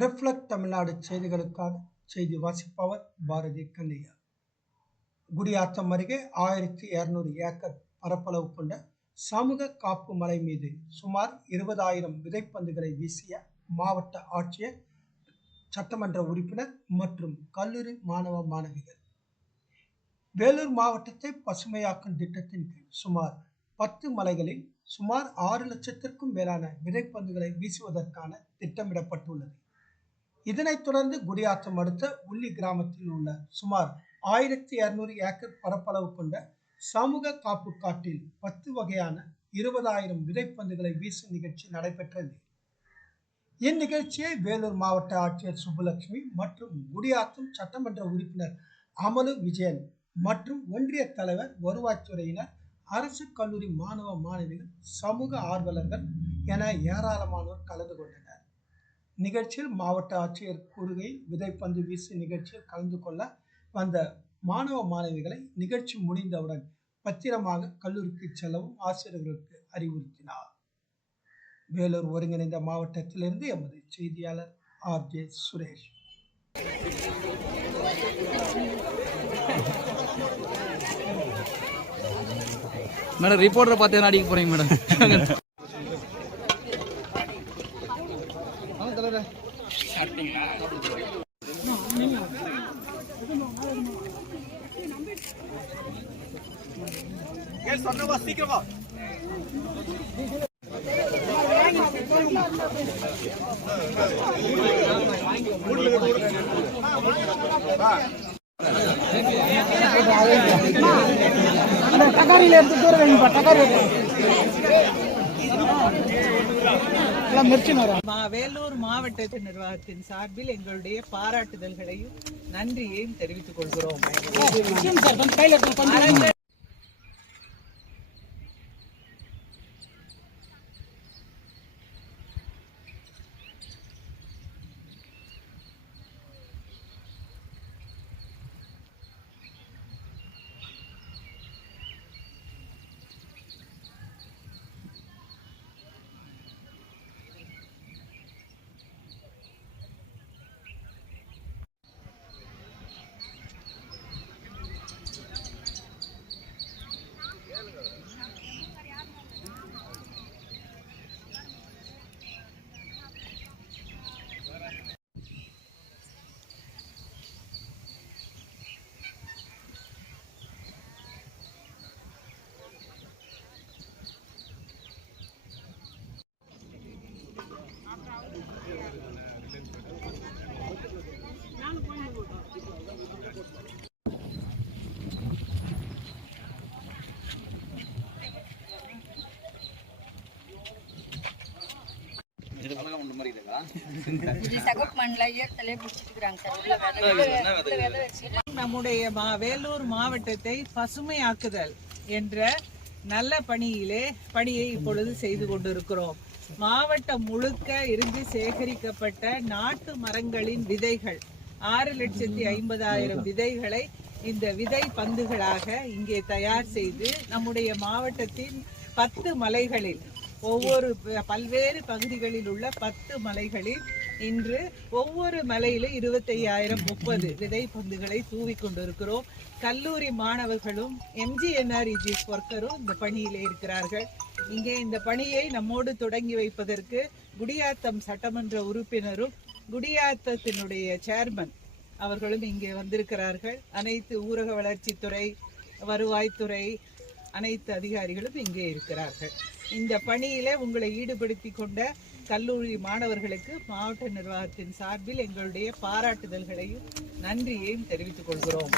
Reflect Tamil Nadu செய்திகளுக்காக செய்தி வாசிப்பவர் பாரதி கண்ணையா. குடியாத்தம் அருகே 1200 ஏக்கர் பரப்பளவு கொண்ட சமூக காப்பு மலை மீது சுமார் 20,000 விதைப்பந்துகளை வீசிய மாவட்ட ஆட்சியர், சட்டமன்ற உறுப்பினர் மற்றும் கல்லூரி மாணவ மாணவிகள். வேலூர் மாவட்டத்தை பசுமையாக்கும் திட்டத்தின் கீழ் சுமார் 10 மலைகளில் சுமார் 6 லட்சத்திற்கும் மேலான விதைப்பந்துகளை வீசுவதற்கான திட்டமிடப்பட்டுள்ளது. இதனைத் தொடர்ந்து குடியாத்தம் அடுத்த உள்ளி கிராமத்தில் உள்ள சுமார் 1200 ஏக்கர் பரப்பளவு கொண்ட சமூக காப்பு காட்டில் 10 வகையான 20,000 விதைப்பந்துகளை வீசும் நிகழ்ச்சி நடைபெற்றது. இந்நிகழ்ச்சியை வேலூர் மாவட்ட ஆட்சியர் சுப்புலட்சுமி மற்றும் குடியாத்தம் சட்டமன்ற உறுப்பினர் அமலு விஜயன் மற்றும் ஒன்றிய தலைவர், வருவாய்த்துறையினர், அரசு கல்லூரி மாணவ மாணவிகள், சமூக ஆர்வலர்கள் என ஏராளமானோர் கலந்து கொண்டனர். நிகழ்ச்சியில் மாவட்ட ஆட்சியர் கூறுகையில், விதைப்பந்து வீசு நிகழ்ச்சியில் கலந்து கொள்ள வந்த மாணவ மாணவிகளை நிகழ்ச்சி முடிந்தவுடன் பத்திரமாக கல்லூரிக்கு செல்லவும் ஆசிரியர்களுக்கு அறிவுறுத்தினார். வேலூர் ஒருங்கிணைந்த மாவட்டத்திலிருந்து எமது செய்தியாளர் RJ சுரேஷ். மேடம், ரிப்போர்ட்டரை பார்த்து அடிக்க போறீங்க மேடம். சீக்கிரமா டக்காரியில எடுத்து தூர வைங்கப்பா. டக்காரி வேலூர் மாவட்ட நிர்வாகத்தின் சார்பில் எங்களுடைய பாராட்டுதல்களையும் நன்றியையும் தெரிவித்துக் கொள்கிறோம். நம்முடைய வேலூர் மாவட்டத்தை பசுமையாக்குதல் என்ற நல்ல பணியை இப்பொழுது செய்து கொண்டிருக்கிறோம். மாவட்டம் முழுக்க இருந்து சேகரிக்கப்பட்ட நாட்டு மரங்களின் விதைகள் 6,50,000 விதைகளை இந்த விதை பந்துகளாக இங்கே தயார் செய்து நம்முடைய மாவட்டத்தின் 10 மலைகளில் பல்வேறு பகுதிகளில் உள்ள 10 மலைகளில் இன்று ஒவ்வொரு மலையிலும் 25,000 30 விதை பந்துகளை தூவி கொண்டிருக்கிறோம். கல்லூரி மாணவர்களும் MGNREG ஒர்க்கரும் இந்த பணியிலே இருக்கிறார்கள். இங்கே இந்த பணியை நம்மோடு தொடங்கி வைப்பதற்கு குடியாத்தம் சட்டமன்ற உறுப்பினரும் குடியாத்தத்தினுடைய சேர்மன் அவர்களும் இங்கே வந்திருக்கிறார்கள். அனைத்து ஊரக வளர்ச்சித்துறை, வருவாய்த்துறை, அனைத்து அதிகாரிகளும் இங்கே இருக்கிறார்கள். இந்த பணியிலே உங்களை ஈடுபடுத்தி கொண்ட கல்லூரி மாணவர்களுக்கு மாவட்ட நிர்வாகத்தின் சார்பில் எங்களுடைய பாராட்டுதல்களையும் நன்றியையும் தெரிவித்துக் கொள்கிறோம்.